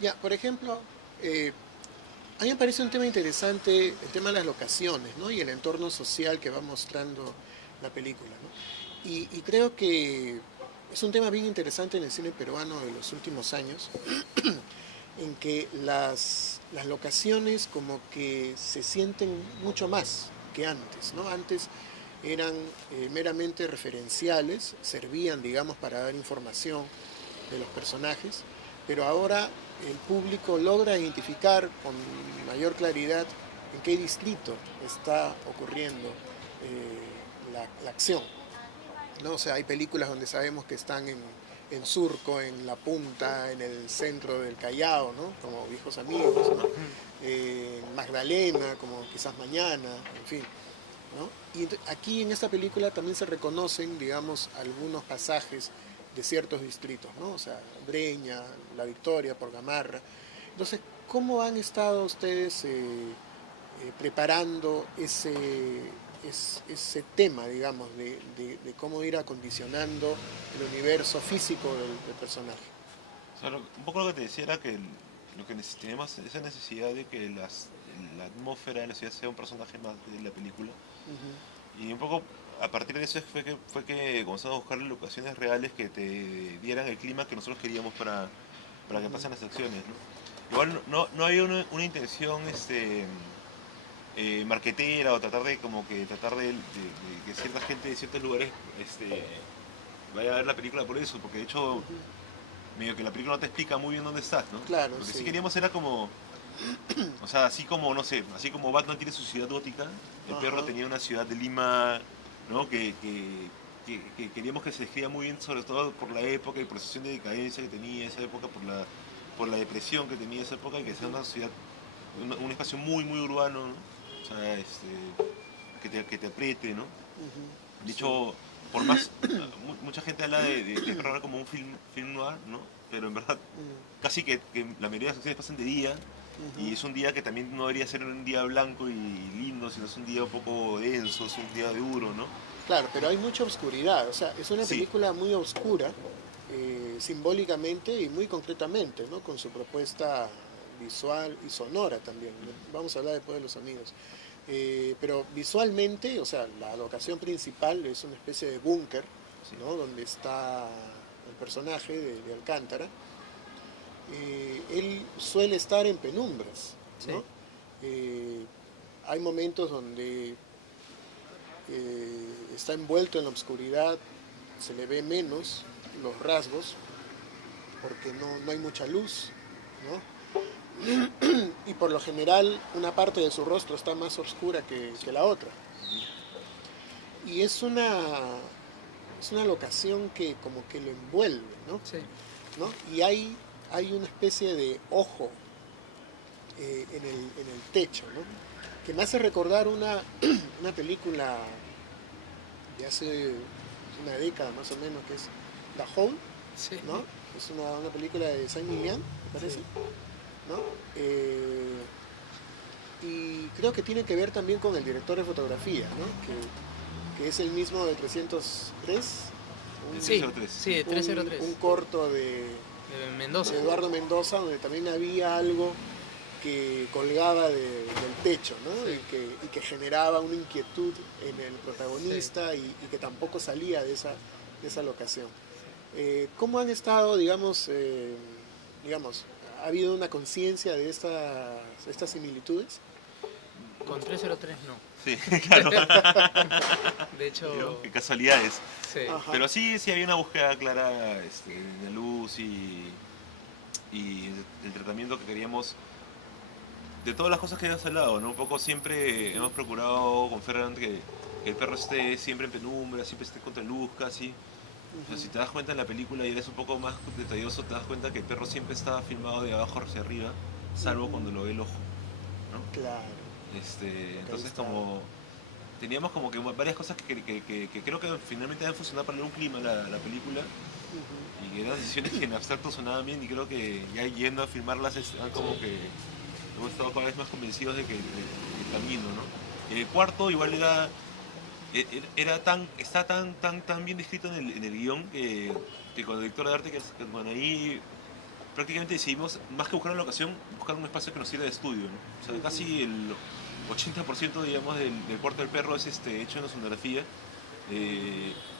Ya, por ejemplo, a mí me parece un tema interesante el tema de las locaciones, ¿no? Y el entorno social que va mostrando la película, ¿no? Y creo que es un tema bien interesante en el cine peruano de los últimos años, en que las locaciones como que se sienten mucho más que antes, ¿no? Antes eran meramente referenciales, servían, digamos, para dar información de los personajes, pero ahora el público logra identificar con mayor claridad en qué distrito está ocurriendo la acción, ¿no? O sea, hay películas donde sabemos que están en Surco, en La Punta, en el centro del Callao, ¿no? Como Viejos Amigos, ¿no? Mm. En Magdalena, como Quizás Mañana, en fin, ¿no? Y aquí en esta película también se reconocen, digamos, algunos pasajes de ciertos distritos, ¿no? O sea, Breña, La Victoria, por Gamarra. Entonces, ¿cómo han estado ustedes preparando ese tema, digamos, de cómo ir acondicionando el universo físico del personaje? O sea, un poco lo que te decía era que lo que tenemos esa necesidad de que la atmósfera de la ciudad sea un personaje más de la película. Ujú, Y un poco a partir de eso fue que comenzamos a buscar locaciones reales que te dieran el clima que nosotros queríamos para que ujú, pasen las acciones, ¿no? Igual no hay una intención marquetera o tratar de que cierta gente de ciertos lugares vaya a ver la película por eso, porque de hecho ujú. medio que la película no te explica muy bien dónde estás, ¿no? Claro, Lo que sí sí. queríamos era como, o sea, así como, no sé, así como Batman tiene su ciudad gótica, el perro Ajá. tenía una ciudad de Lima, ¿no? Que queríamos que se describa muy bien, sobre todo por la época y por la sensación de decadencia que tenía esa época, por la depresión que tenía esa época, y que sea Ujú, una ciudad, un espacio muy, muy urbano, ¿no? O sea, que te apriete, ¿no? ujú. De Sí. hecho, por más, mucha gente habla de Perro como un film noir, ¿no? Pero en verdad, Mm, casi que la mayoría de las acciones pasan de día, y ujú. es un día que también no debería ser un día blanco y lindo, sino es un día un poco denso, es un día duro, ¿no? Claro, pero hay mucha oscuridad. O sea, es una Sí, película muy oscura, simbólicamente y muy concretamente, ¿no? Con su propuesta visual y sonora también. Vamos a hablar después de los sonidos. Pero visualmente, o sea, la locación principal es una especie de búnker, sí, ¿no? Donde está el personaje de Alcántara. Él suele estar en penumbras, Sí. ¿no? Eh, Hay momentos donde está envuelto en la oscuridad, se le ve menos los rasgos porque no hay mucha luz, ¿no? Y por lo general una parte de su rostro está más oscura que la otra. Y es una locación que como que lo envuelve, ¿no? Sí. ¿No? Y hay una especie de ojo en el techo, ¿no? Que me hace recordar una película de hace una década más o menos, que es The Hole, Sí. ¿no? Es una película de Saint Milian, me parece, Sí. ¿no? Y creo que tiene que ver también con el director de fotografía, ¿no? Que es el mismo de 303, el Sí. 303, Sí, sí. de un 303. corto De de Mendoza. Eduardo Mendoza, donde también había algo que colgaba del techo, ¿no? Sí. Y que generaba una inquietud en el Sí. protagonista y que tampoco salía de esa locación. Sí. ¿Cómo han estado, digamos, ha habido una conciencia de estas similitudes? Con 303 no. Sí, claro. De Digo, hecho, qué casualidades. sí. Ajá. Pero sí, sí hay una búsqueda clara de luz y el tratamiento que queríamos de todas las cosas que hayas hablado, ¿no? Un poco siempre hemos procurado con Ferran que el perro esté siempre en penumbra, siempre esté contra luz casi. O sea, si te das cuenta en la película y eres un poco más detalloso, te das cuenta que el perro siempre está filmado de abajo hacia arriba, salvo Ujú. cuando lo ve el ojo, ¿no? Claro, porque ahí Entonces está. como teníamos como que varias cosas que creo que finalmente han funcionado para darle un clima a la película, Ujú. y que eran decisiones que en abstracto sonaban bien, y creo que ya yendo a filmarlas han como que hemos estado cada vez más convencidos de que el camino, ¿no? El cuarto igual está tan bien descrito en el guión que con el director de arte, que bueno, ahí prácticamente decidimos, más que buscar una locación, buscar un espacio que nos sirva de estudio, ¿no? O sea, casi el 80% digamos, del cuarto del perro es hecho en escenografía.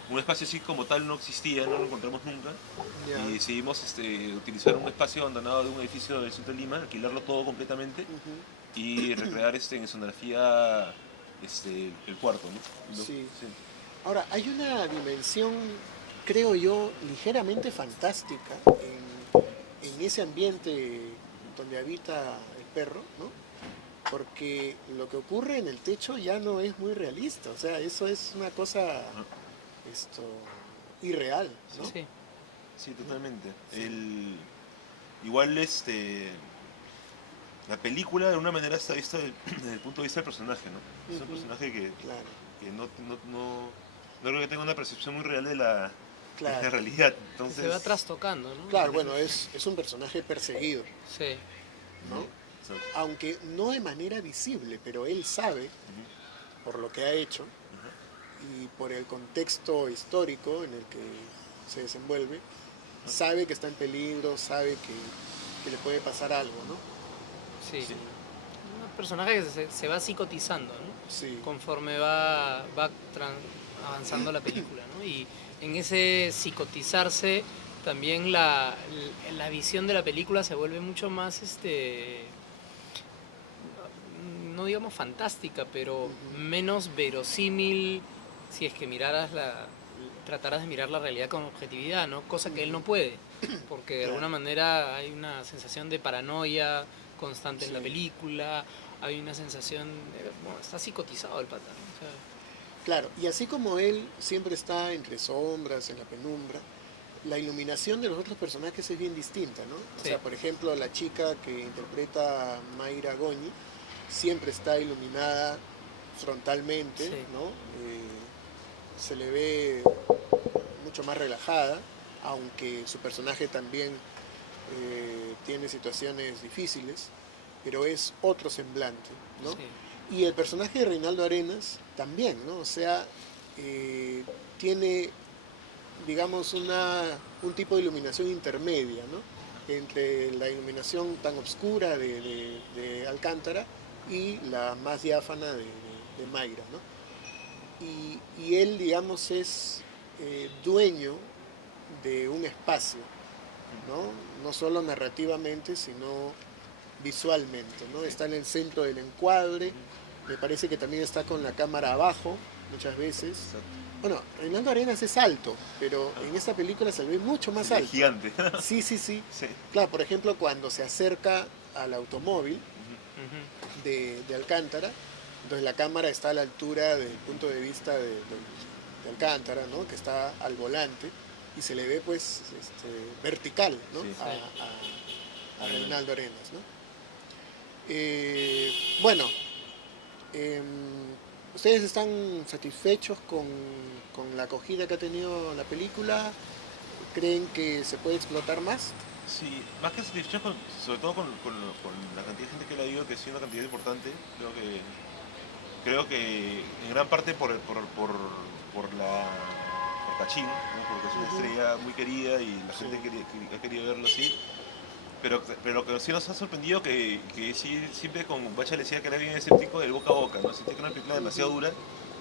Un espacio así como tal no existía, no lo encontramos nunca. Ya. Y decidimos utilizar un espacio abandonado de un edificio del centro de Lima, alquilarlo todo completamente Ujú. y recrear en escenografía el cuarto, ¿no? Sí. Sí. Ahora, hay una dimensión, creo yo, ligeramente fantástica en ese ambiente donde habita el perro, ¿no? Porque lo que ocurre en el techo ya no es muy realista, o sea, eso es una cosa Ajá. esto irreal, ¿no? Sí. Sí, totalmente. Sí. Igual la película de alguna manera está vista desde el punto de vista del personaje, ¿no? Es un Ujú. personaje Claro, que no creo que tenga una percepción muy real de de la claro, realidad. Que se va Entonces, trastocando, ¿no? claro, bueno, es un personaje perseguido, Sí. ¿no? exacto. Aunque no de manera visible, pero él sabe, por lo que ha hecho y por el contexto histórico en el que se desenvuelve, sabe que está en peligro, sabe que le puede pasar algo, ¿no? Sí. Sí. Un personaje que se va psicotizando, ¿no? Sí, Conforme va avanzando la película, ¿no? Y en ese psicotizarse también la visión de la película se vuelve mucho más, no digamos fantástica, pero ujú, menos verosímil si es que trataras de mirar la realidad con objetividad, ¿no? Cosa que él no ujú, puede, porque de claro, alguna manera hay una sensación de paranoia constante en la sí. película, hay una sensación, bueno, está psicotizado el pata, ¿no? O sea, Claro, y así como él siempre está entre sombras, en la penumbra, la iluminación de los otros personajes es bien distinta, ¿no? O sí, sea, por ejemplo, la chica que interpreta a Mayra Goñi siempre está iluminada frontalmente, sí, ¿no? Se le ve mucho más relajada, aunque su personaje también tiene situaciones difíciles, pero es otro semblante, ¿no? sí, Y el personaje de Reinaldo Arenas también, ¿no? O sea, tiene, digamos, un tipo de iluminación intermedia, ¿no? Entre la iluminación tan oscura de Alcántara y la más diáfana de Mayra, ¿no? Y él, digamos, es dueño de un espacio, ¿no? No solo narrativamente, sino visualmente, ¿no? Sí. Está en el centro del encuadre, me parece que también está con la cámara abajo, muchas veces. Exacto. Bueno, Reinaldo Arenas es alto, pero Ah, en esta película se le ve mucho se más ve alto. gigante. Sí, sí, sí. Sí. Claro, por ejemplo, cuando se acerca al automóvil ujú, de Alcántara, entonces la cámara está a la altura del punto de vista de Alcántara, ¿no? Que está al volante, y se le ve pues vertical, ¿no? Sí. sí. A Reinaldo Arenas, ¿no? Bueno, ¿ustedes están satisfechos con la acogida que ha tenido la película? ¿Creen que se puede explotar más? Sí, más que satisfecho, sobre todo con la cantidad de gente que le ha ido, que ha sido una cantidad importante, creo que en gran parte por Cachín, ¿no? Porque es una Ujú, estrella muy querida y la sí, gente que ha querido verlo así. Pero lo que sí nos ha sorprendido que sí, siempre con Bacha le decía que era bien escéptico del boca a boca, ¿no? Sentía que era una película demasiado ujú, dura,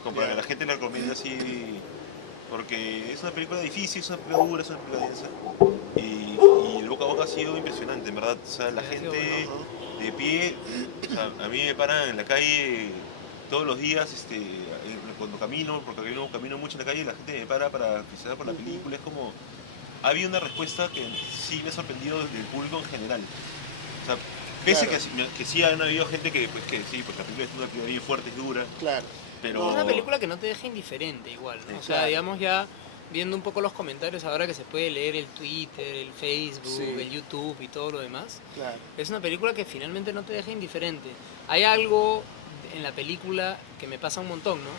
como para que ya, la gente la recomiende así, porque es una película difícil, es una película dura, es una película densa. Y el boca a boca ha sido impresionante, en verdad. O sea, Sí, la ha sido bueno. gente ajá, de pie, o sea, a mí me paran en la calle todos los días, cuando camino, porque camino mucho en la calle, la gente me para felicitar por la ujú, película. Es como, ha habido una respuesta que sí me ha sorprendido del público en general. O sea, pese claro, que sí han habido gente que sí, porque la película es una película bien fuerte, es dura, claro, Es no, una pero... película que no te deja indiferente igual, ¿no? O sea, claro, digamos ya viendo un poco los comentarios ahora que se puede leer el Twitter, el Facebook, sí, el YouTube y todo lo demás, claro, es una película que finalmente no te deja indiferente. Hay algo en la película que me pasa un montón, ¿no?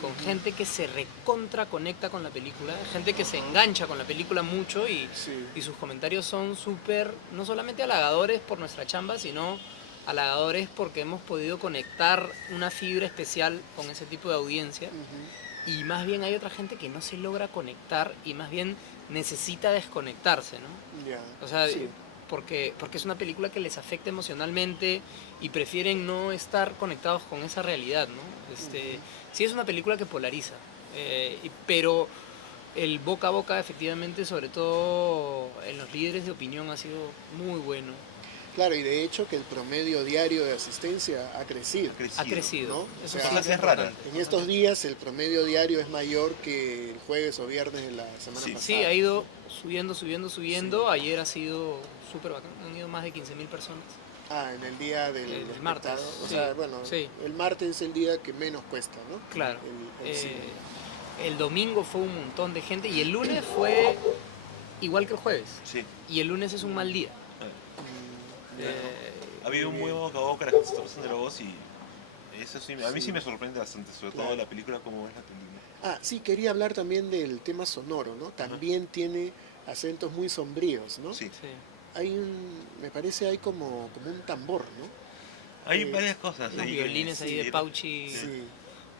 Con ujú, gente que se recontra conecta con la película, gente que se engancha con la película mucho sí, y sus comentarios son súper, no solamente halagadores por nuestra chamba, sino halagadores porque hemos podido conectar una fibra especial con ese tipo de audiencia. ujú, Y más bien hay otra gente que no se logra conectar y más bien necesita desconectarse, ¿no? ya, O sea, sí, porque es una película que les afecta emocionalmente y prefieren no estar conectados con esa realidad, ¿no? Sí es una película que polariza, pero el boca a boca efectivamente, sobre todo en los líderes de opinión, ha sido muy bueno. Claro, y de hecho que el promedio diario de asistencia ha crecido. Ha crecido. ¿no? Eso O sea, sí es rara. importante. En estos días el promedio diario es mayor que el jueves o viernes de la semana Sí. pasada. Sí, ha ido subiendo. Ayer ha sido súper bacán. Han ido más de 15.000 personas. Ah, en el día del El martes, espectador. O sí, sea, bueno, sí. el martes es el día que menos cuesta, ¿no? Claro. El cine. El domingo fue un montón de gente y el lunes fue igual que el jueves. Sí. Y el lunes es un mal día. Mm, ya. Eh, Ha habido un buen boca a boca, la gente está pasando la voz y eso sí, a mí sí me sorprende bastante, sobre todo Claro. la película como es la película. Ah, sí, quería hablar también del tema sonoro, ¿no? También tiene acentos muy sombríos, ¿no? Sí. sí. Me parece hay como un tambor, ¿no? Hay varias cosas Los ahí. violines ahí sí, de Pauci, Sí,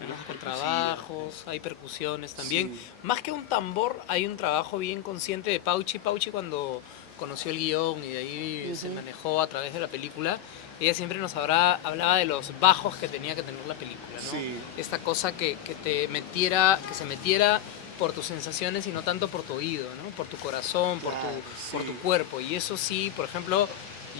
unos contrabajos, hay percusiones también. sí. Más que un tambor, hay un trabajo bien consciente de Pauci. Pauci cuando conoció el guión y de ahí se Ujú. manejó a través de la película, ella siempre nos hablaba de los bajos que tenía que tener la película, ¿no? Sí. Esta cosa que se metiera por tus sensaciones y no tanto por tu oído, ¿no? Por tu corazón, Claro, por sí. tu cuerpo. Y eso sí, por ejemplo,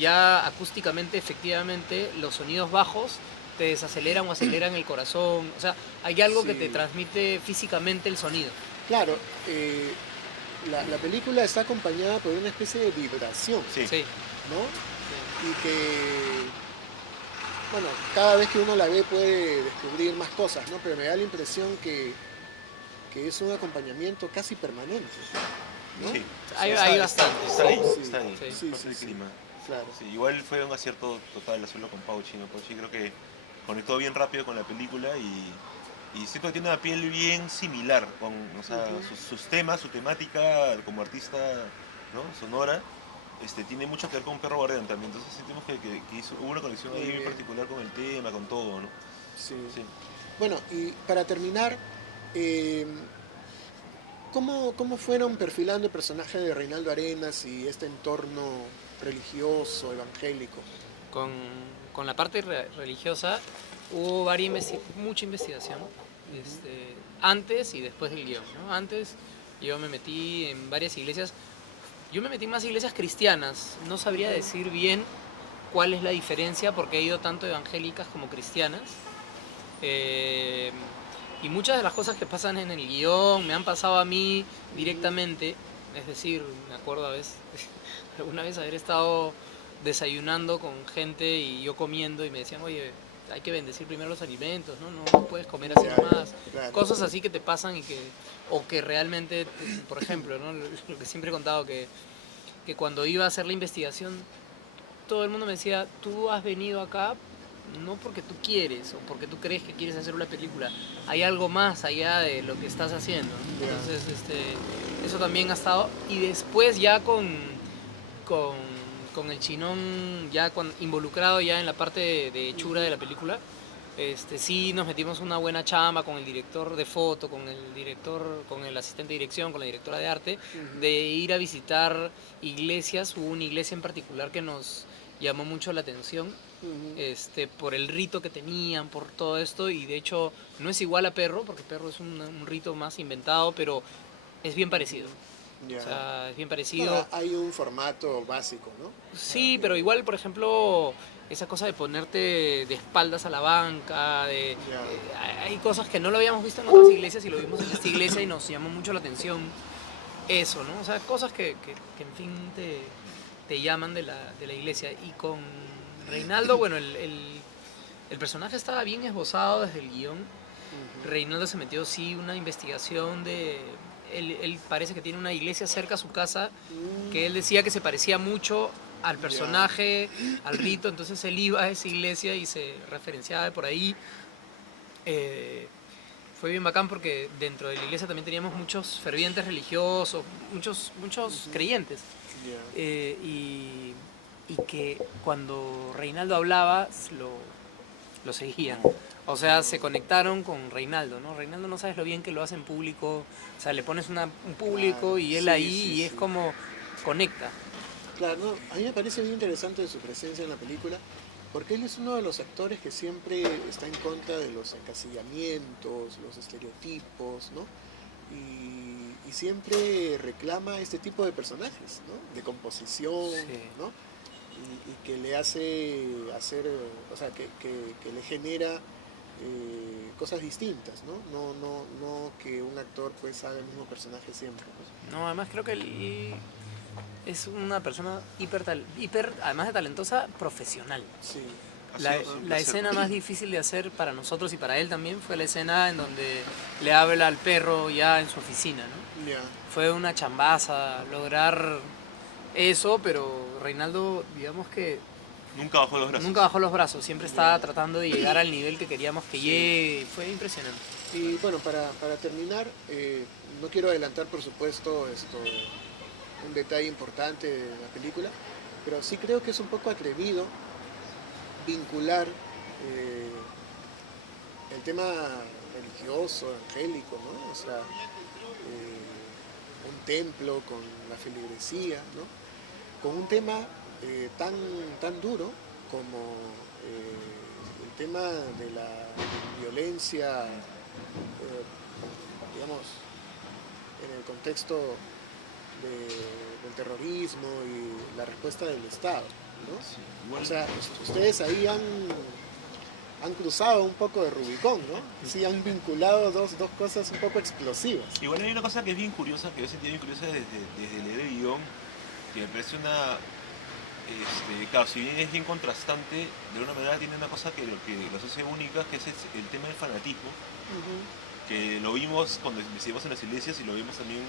ya acústicamente, efectivamente, los sonidos bajos te desaceleran o aceleran el corazón. O sea, hay algo que Sí. te transmite físicamente el sonido. Claro, la película está acompañada por una especie de vibración, Sí. Sí. ¿no? Y que, bueno, cada vez que uno la ve puede descubrir más cosas, ¿no? Pero me da la impresión que es un acompañamiento casi permanente, ¿no? Sí. Hay- Está- hay está- bastante. Está ahí, Sí. está ahí. Sí. Sí, parte sí, del sí. clima. Claro. Sí, igual fue un acierto total hacerlo con Pauci, ¿no? Pauci creo que conectó bien rápido con la película y siento que tiene una piel bien similar, o sea, Ujú. sus temas, su temática como artista, ¿no? Sonora, tiene mucho que ver con Perro Guardián también, entonces sentimos que hubo una conexión Muy ahí bien bien. particular con el tema, con todo, ¿no? Sí. Sí. Bueno, y para terminar, eh, ¿cómo fueron perfilando el personaje de Reinaldo Arenas y este entorno religioso, evangélico? Con la parte religiosa hubo mucha investigación antes y después del guión, ¿no? Antes yo me metí en varias iglesias, yo me metí en más iglesias cristianas, no sabría decir bien cuál es la diferencia porque he ido tanto evangélicas como cristianas. Y muchas de las cosas que pasan en el guión me han pasado a mí directamente, es decir, me acuerdo alguna vez haber estado desayunando con gente y yo comiendo y me decían, oye, hay que bendecir primero los alimentos, ¿no? No puedes comer así Claro, nomás. claro. Cosas así que te pasan o que realmente, por ejemplo, ¿no? Lo que siempre he contado, que cuando iba a hacer la investigación, todo el mundo me decía, tú has venido acá no porque tú quieres o porque tú crees que quieres hacer una película, hay algo más allá de lo que estás haciendo, ¿no? Ya. Entonces eso también ha estado, y después ya con el Chinón ya involucrado ya en la parte de hechura de la película, sí nos metimos una buena chamba con el director de foto, con el asistente de dirección, con la directora de arte, de ir a visitar iglesias. Hubo una iglesia en particular que nos llamó mucho la atención, por el rito que tenían, por todo esto, y de hecho no es igual a Perro, porque Perro es un rito más inventado, pero es bien parecido. Ya. O sea, es bien parecido. Bueno, hay un formato básico, ¿no? Sí, pero igual, por ejemplo, esa cosa de ponerte de espaldas a la banca, Ya. hay cosas que no lo habíamos visto en otras iglesias y lo vimos en esta iglesia y nos llamó mucho la atención eso, ¿no? O sea, cosas que en fin te llaman de la iglesia. Y con Reinaldo, bueno, el personaje estaba bien esbozado desde el guión. Reinaldo se metió, sí, una investigación de... Él parece que tiene una iglesia cerca a su casa, que él decía que se parecía mucho al personaje, al rito, entonces él iba a esa iglesia y se referenciaba de por ahí. Fue bien bacán porque dentro de la iglesia también teníamos muchos fervientes religiosos, muchos creyentes. Ya. Y que cuando Reinaldo hablaba, lo seguían. O sea, se conectaron con Reinaldo, ¿no? Reinaldo no sabes lo bien que lo hace en público. O sea, le pones un público y él Sí, ahí sí, y es sí. como conecta. Claro, no, a mí me parece bien interesante su presencia en la película, porque él es uno de los actores que siempre está en contra de los encasillamientos, los estereotipos, ¿no? Y siempre reclama este tipo de personajes, ¿no? De composición, Sí. ¿no? Y que le hace hacer, o sea, que le genera cosas distintas, ¿no? No que un actor pues haga el mismo personaje siempre, ¿no? No, además creo que él es una persona hiper, además de talentosa, profesional. Sí, Ha La, sido un la placer. escena más difícil de hacer para nosotros y para él también fue la escena en donde le habla al perro ya en su oficina, ¿no? ya. Fue una chambaza lograr eso, pero Reinaldo, digamos que Nunca bajó los brazos. nunca bajó los brazos, siempre estaba tratando de llegar al nivel que queríamos que llegue. Fue impresionante. Y bueno, para terminar, no quiero adelantar, por supuesto, un detalle importante de la película, pero sí creo que es un poco atrevido vincular el tema religioso, angélico, ¿no? O sea, un templo con la feligresía, ¿no? Con un tema tan duro como el tema de la violencia, digamos, en el contexto del terrorismo y la respuesta del Estado, ¿no? Sí, igual, O sea, ustedes ahí han cruzado un poco de Rubicón, ¿no? Sí, han vinculado dos cosas un poco explosivas. igual hay una cosa que es bien curiosa, que yo sentía bien curiosa desde leer el guión, que me parece una... claro, si bien es bien contrastante, de alguna manera tiene una cosa que los hace únicas, que es el tema del fanatismo, que lo vimos cuando investigamos en las iglesias y lo vimos también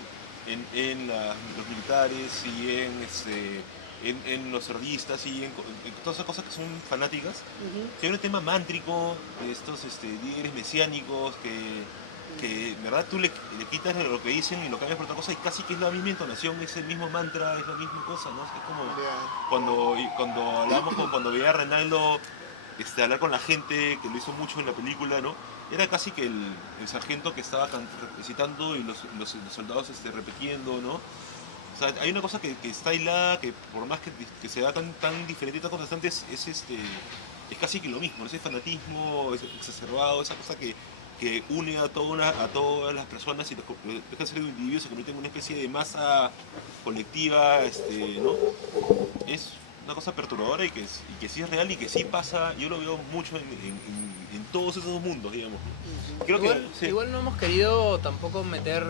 los militares y en los sordistas y en todas esas cosas que son fanáticas. Que hay un tema mántrico de estos líderes mesiánicos que en verdad tú le quitas lo que dicen y lo cambias por otra cosa y casi que es la misma entonación, es el mismo mantra, es la misma cosa, ¿no? Es como cuando veía a Reinaldo hablar con la gente, que lo hizo mucho en la película, ¿no? Era casi que el sargento que estaba recitando y los soldados repitiendo, ¿no? O sea, hay una cosa que está hilada, que por más que se vea tan diferente y tan contrastante, es casi que lo mismo, ¿no? Ese fanatismo exacerbado, esa cosa que une a todas las personas y deja de ser un individuo, se convierte en una especie de masa colectiva, ¿no? Es una cosa perturbadora y que sí es real y que sí pasa, yo lo veo mucho en todos esos mundos, digamos. Creo que sí. Igual no hemos querido tampoco meter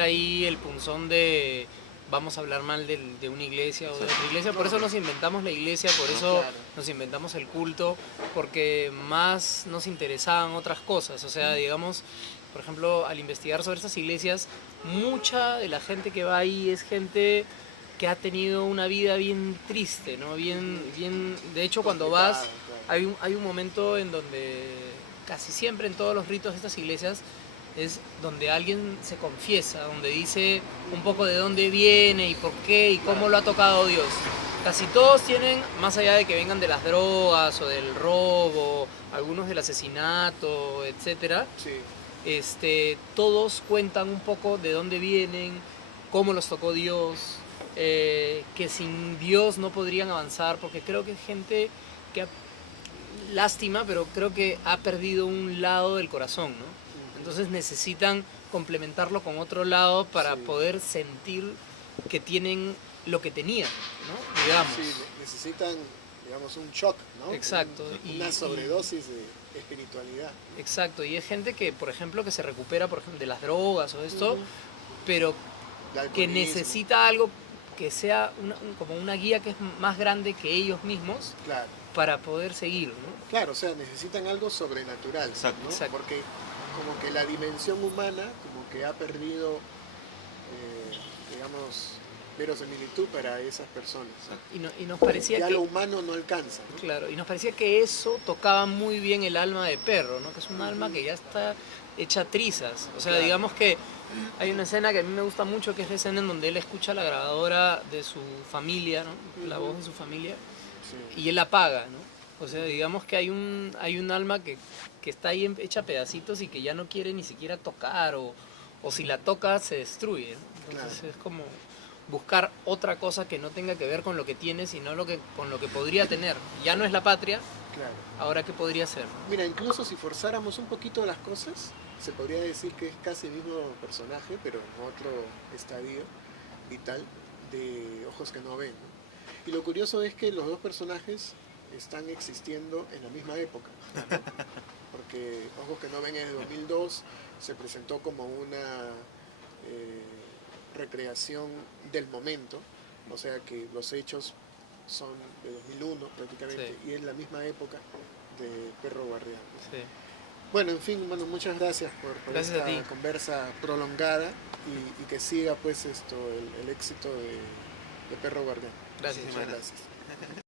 ahí el punzón de vamos a hablar mal de una iglesia o de otra iglesia, por eso nos inventamos la iglesia, por eso claro. nos inventamos el culto, porque más nos interesaban otras cosas, o sea, digamos, por ejemplo, al investigar sobre estas iglesias, mucha de la gente que va ahí es gente que ha tenido una vida bien triste, ¿no? Bien, de hecho cuando vas, Claro. hay un momento en donde casi siempre en todos los ritos de estas iglesias es donde alguien se confiesa, donde dice un poco de dónde viene y por qué y cómo lo ha tocado Dios. Casi todos tienen, más allá de que vengan de las drogas o del robo, algunos del asesinato, etcétera, Sí. todos cuentan un poco de dónde vienen, cómo los tocó Dios, que sin Dios no podrían avanzar, porque creo que es gente que, lástima, pero creo que ha perdido un lado del corazón, ¿no? Entonces necesitan complementarlo con otro lado para Sí. poder sentir que tienen lo que tenían, ¿no? Digamos. Sí, necesitan, digamos, un shock, ¿no? Exacto. Una sobredosis de espiritualidad. Exacto, y es gente que, por ejemplo, que se recupera, por ejemplo, de las drogas o esto, pero Del que alcoholismo. necesita algo que sea como una guía que es más grande que ellos mismos Claro. para poder seguir, ¿no? Claro, o sea, necesitan algo sobrenatural, Exacto. ¿no? Exacto. Porque como que la dimensión humana como que ha perdido, digamos, verosimilitud para esas personas. Y nos parecía Ya que... lo humano no alcanza, ¿no? Claro, y nos parecía que eso tocaba muy bien el alma de Perro, ¿no? Que es un alma que ya está hecha trizas. O sea, Claro. digamos que hay una escena que a mí me gusta mucho, que es la escena en donde él escucha la grabadora de su familia, ¿no? La voz de su familia, Sí. y él la apaga, ¿no? O sea, digamos que hay un alma que está ahí hecha pedacitos y que ya no quiere ni siquiera tocar, o si la toca se destruye, ¿no? Entonces Claro. es como buscar otra cosa que no tenga que ver con lo que tiene, sino con lo que podría tener. Ya no es la patria, Claro. ahora qué podría ser. Mira, incluso si forzáramos un poquito las cosas, se podría decir que es casi el mismo personaje, pero en otro estadio vital de Ojos que no ven, ¿no? Y lo curioso es que los dos personajes están existiendo en la misma época, ¿no? Porque Ojos que no ven es de 2002, se presentó como una recreación del momento, o sea que los hechos son de 2001 prácticamente, Sí. y es la misma época de Perro Guardián, ¿no? Sí. Bueno, en fin, bueno, muchas gracias por Gracias a esta ti. conversa prolongada y que siga pues el éxito de Perro Guardián. Gracias. Muchas Muchísimas gracias.